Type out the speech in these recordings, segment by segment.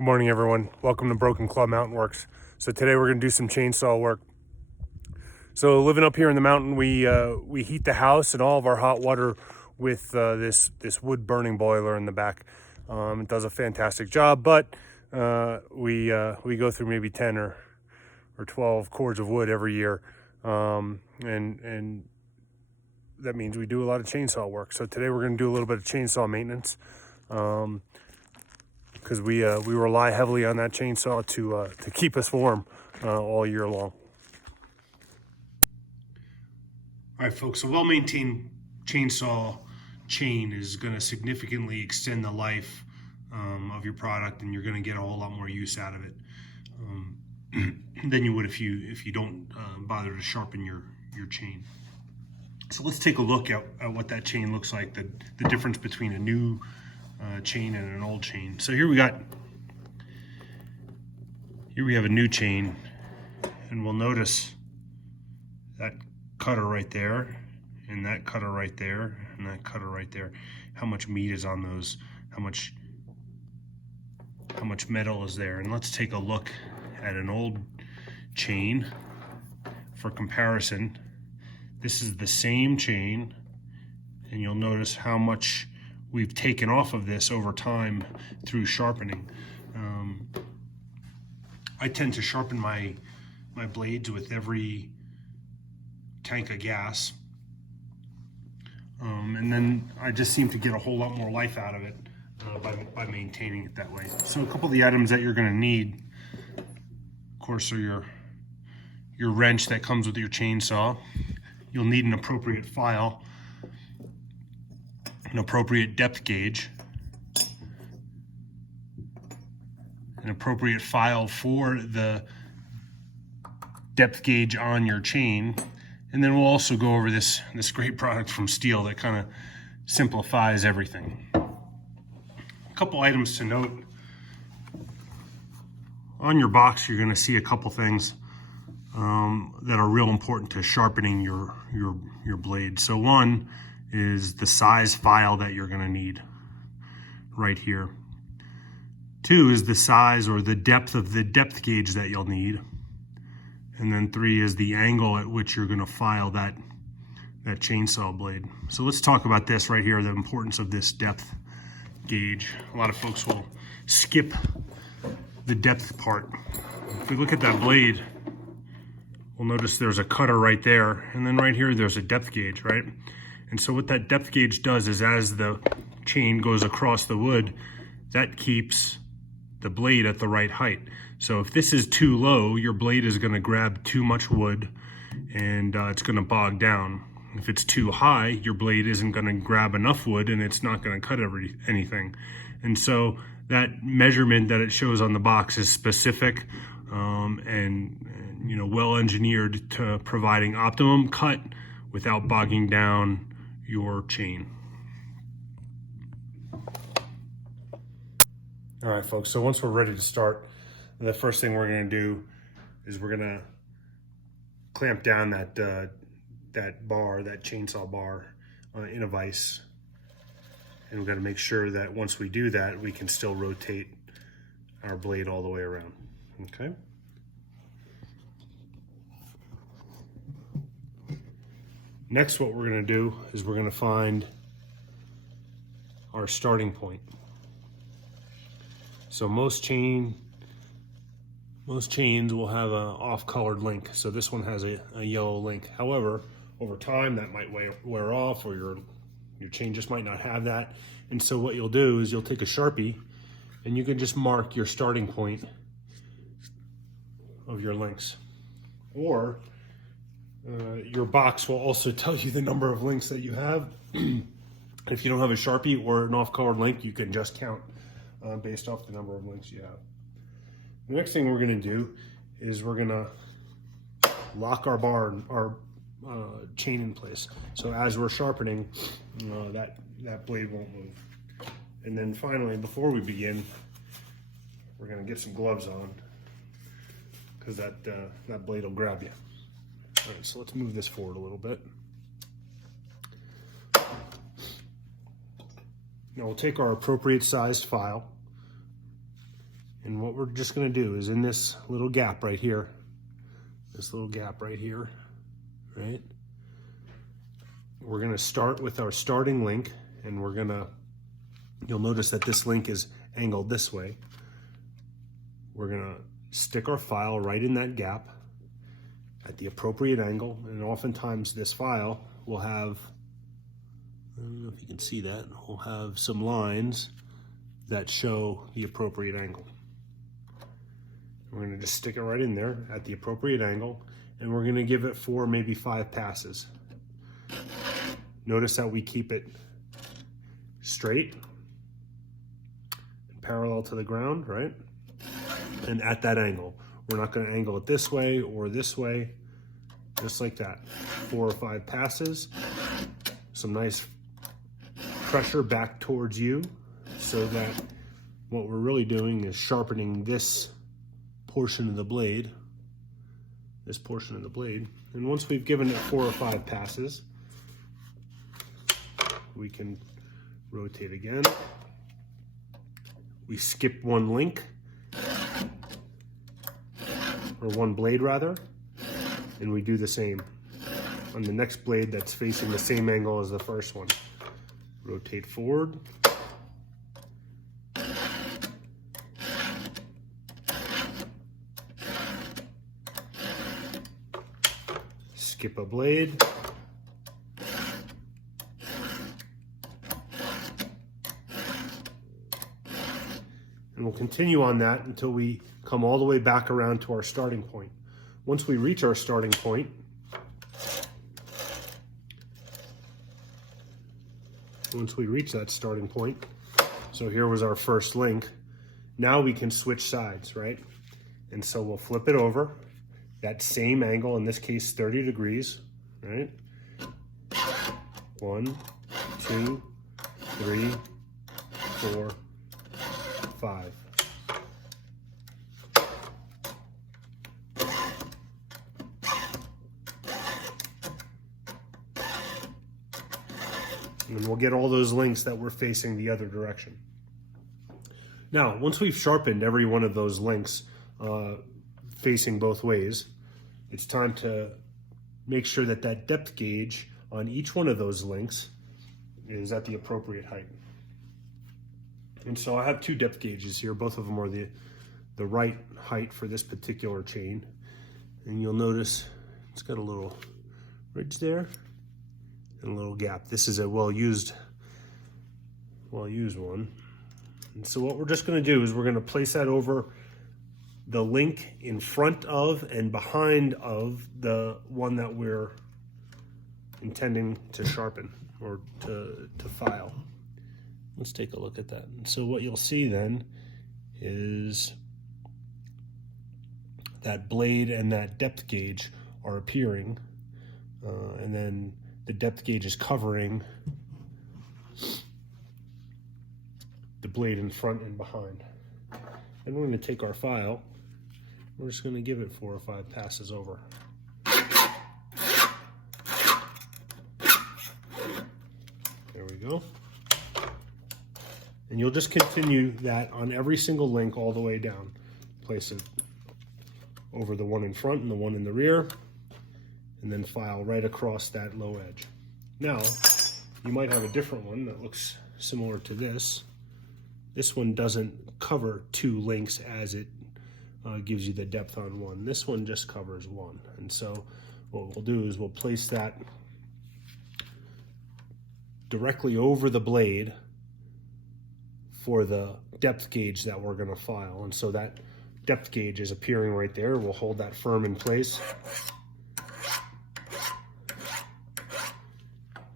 Good morning, everyone. Welcome to Broken Claw Mountain Works. So today we're going to do some chainsaw work. So living up here in the mountain, we heat the house and all of our hot water with this wood burning boiler in the back. It does a fantastic job, but we go through maybe 10 or 12 cords of wood every year, and that means we do a lot of chainsaw work. So today we're going to do a little bit of chainsaw maintenance. Because we rely heavily on that chainsaw to keep us warm all year long. All right, folks, a well-maintained chainsaw chain is going to significantly extend the life of your product, and you're going to get a whole lot more use out of it than you would if you don't bother to sharpen your chain. So let's take a look at what that chain looks like, the difference between a new chain and an old chain. So here we have a new chain, and we'll notice that cutter right there, and that cutter right there, and that cutter right there. How much meat is on those? How much metal is there? And let's take a look at an old chain for comparison. This is the same chain, and you'll notice how much we've taken off of this over time through sharpening. I tend to sharpen my blades with every tank of gas, and then I just seem to get a whole lot more life out of it by maintaining it that way. So a couple of the items that you're going to need, of course, are your wrench that comes with your chainsaw. You'll need an appropriate file, an appropriate depth gauge, an appropriate file for the depth gauge on your chain, and then we'll also go over this great product from Steel that kind of simplifies everything. A couple items to note. On your box, you're going to see a couple things that are real important to sharpening your blade. So one is the size file that you're going to need right here. Two is the size or the depth of the depth gauge that you'll need. And then three is the angle at which you're going to file that chainsaw blade. So let's talk about this right here, the importance of this depth gauge. A lot of folks will skip the depth part. If we look at that blade, we'll notice there's a cutter right there, and then right here there's a depth gauge, right? And so what that depth gauge does is as the chain goes across the wood, that keeps the blade at the right height. So if this is too low, your blade is going to grab too much wood and it's going to bog down. If it's too high, your blade isn't going to grab enough wood and it's not going to cut anything. And so that measurement that it shows on the box is specific and well engineered to providing optimum cut without bogging down your chain. All right, folks, so once we're ready to start, the first thing we're going to do is we're going to clamp down that chainsaw bar in a vise. And we've got to make sure that once we do that, we can still rotate our blade all the way around, okay? Next, what we're going to do is we're going to find our starting point. So most chains will have an off-colored link. So this one has a yellow link. However, over time that might wear off, or your chain just might not have that. And so what you'll do is you'll take a Sharpie and you can just mark your starting point of your links. Or your box will also tell you the number of links that you have. If you don't have a Sharpie or an off-colored link, you can just count based off the number of links you have. The next thing we're going to do is we're going to lock our chain in place. So as we're sharpening, that blade won't move. And then finally, before we begin, we're going to get some gloves on because that blade will grab you. All right, so let's move this forward a little bit. Now we'll take our appropriate sized file And what we're just gonna do is in this little gap right here, right? We're gonna start with our starting link, and you'll notice that this link is angled this way. We're gonna stick our file right in that gap at the appropriate angle, and oftentimes this file will have, I don't know if you can see that, we'll have some lines that show the appropriate angle. We're gonna just stick it right in there at the appropriate angle, and we're gonna give it 4, maybe 5 passes. Notice that we keep it straight and parallel to the ground, right? And at that angle. We're not gonna angle it this way or this way, just like that. 4 or 5 passes, some nice pressure back towards you, so that what we're really doing is sharpening this portion of the blade, and once we've given it 4 or 5 passes, we can rotate again. We skip one link, or one blade rather, and we do the same on the next blade that's facing the same angle as the first one. Rotate forward. Skip a blade. And we'll continue on that until we come all the way back around to our starting point. Once we reach our starting point, so here was our first link, now we can switch sides, right? And so we'll flip it over, that same angle, in this case 30 degrees, right? 1, 2, 3, 4, 5. And we'll get all those links that we're facing the other direction. Now, once we've sharpened every one of those links facing both ways, it's time to make sure that that depth gauge on each one of those links is at the appropriate height. And so I have 2 depth gauges here. Both of them are the right height for this particular chain. And you'll notice it's got a little ridge there and a little gap. This is a well-used one. And so what we're just gonna do is we're gonna place that over the link in front of and behind of the one that we're intending to sharpen or to file. Let's take a look at that. And so what you'll see then is that blade and that depth gauge are appearing, and then the depth gauge is covering the blade in front and behind. And we're going to take our file, we're just going to give it 4 or 5 passes over. There we go. And you'll just continue that on every single link all the way down. Place it over the one in front and the one in the rear, and then file right across that low edge. Now, you might have a different one that looks similar to this. This one doesn't cover 2 links as it gives you the depth on one. This one just covers 1. And so what we'll do is we'll place that directly over the blade for the depth gauge that we're going to file. And so that depth gauge is appearing right there. We'll hold that firm in place.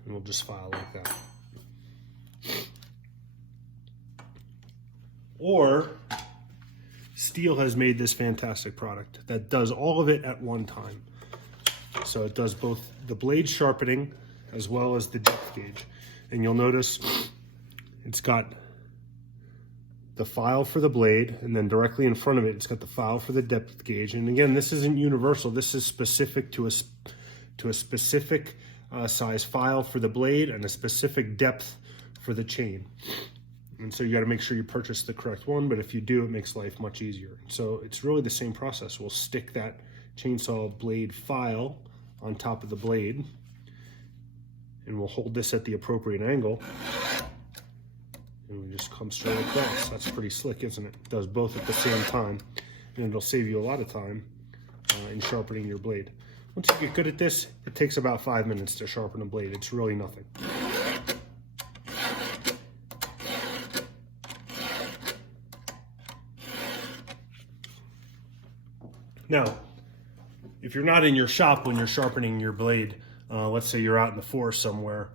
And we'll just file like that. Or Steel has made this fantastic product that does all of it at one time. So it does both the blade sharpening as well as the depth gauge. And you'll notice it's got the file for the blade, and then directly in front of it, it's got the file for the depth gauge. And again, this isn't universal. This is specific to a specific size file for the blade and a specific depth for the chain. And so you got to make sure you purchase the correct one, but if you do, it makes life much easier. So it's really the same process. We'll stick that chainsaw blade file on top of the blade, and we'll hold this at the appropriate angle, and we just come straight across. That's pretty slick, isn't it? It does both at the same time, and it'll save you a lot of time in sharpening your blade. Once you get good at this, it takes about 5 minutes to sharpen a blade. It's really nothing. Now, if you're not in your shop when you're sharpening your blade, let's say you're out in the forest somewhere,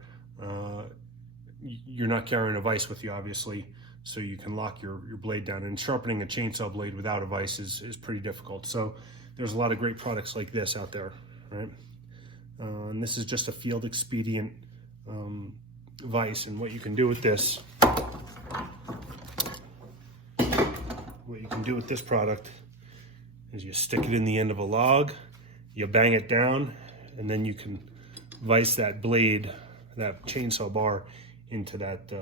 you're not carrying a vise with you, obviously, so you can lock your blade down. And sharpening a chainsaw blade without a vise is pretty difficult. So there's a lot of great products like this out there, right? And this is just a field expedient vise. And what you can do with this, product is you stick it in the end of a log, you bang it down, and then you can vise that blade, that chainsaw bar, into that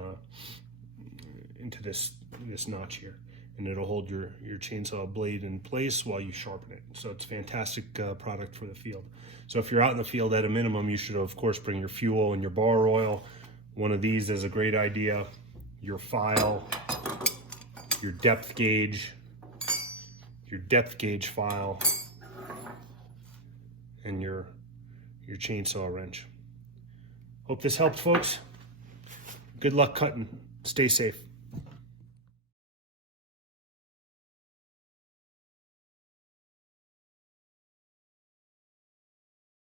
into this notch here, and it'll hold your chainsaw blade in place while you sharpen it. So it's a fantastic product for the field. So if you're out in the field, at a minimum, you should of course bring your fuel and your bar oil. One of these is a great idea. Your file, your depth gauge file, and your chainsaw wrench. Hope this helped, folks. Good luck cutting. Stay safe.